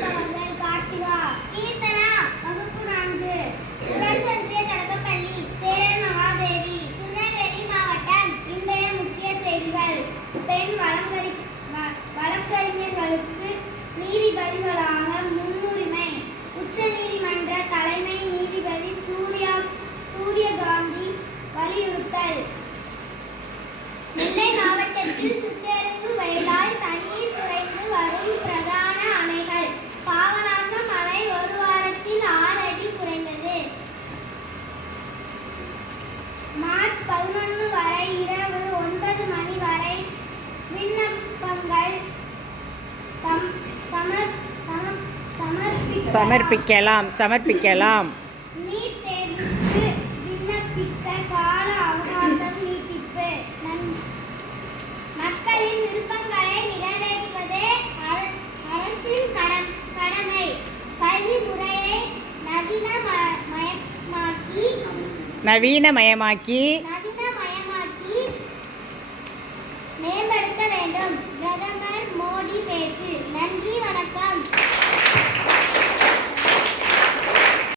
வாசிப்பவர்கள் கார்த்திகா, கீர்த்தனா, வகுப்பு 4, ஊராட்சி ஒன்றிய தொடக்கப்பள்ளி, சேரன் மகாதேவி, திருநெல்வேலி மாவட்டம். இன்றைய முக்கிய செய்திகள். பெண் வழக்கறிஞர்களுக்கு நீதிபதிகளாக முன்னுரிமை. உச்ச நீதிமன்ற தலைமை நீதிபதி சூரியகாந்தி வலியுறுத்தல். நெல்லை மாவட்டத்தில் சுத்தெருக்கு வயலால் தண்ணீர் குறைந்து வரும் பிரதான அணைகள். பாபநாசம் அணை ஒரு வாரத்தில் 6 அடி குறைந்தது. மார்ச் 11 வரை இரவு 9 மணி வரை விண்ணப்பங்கள் சமர்ப்பிக்கலாம். நீட் தேர்வுக்கு விண்ணப்பிக்க கால அவகாசம் நீட்டிப்பு. மக்களின் விருப்பங்களை நிறைவேற்றுவதே அரசின் கடமை. கல்வி முறையை நவீனமயமாக்கி மேம்படுத்த வேண்டும். பிரதமர் மோடி பேச்சு.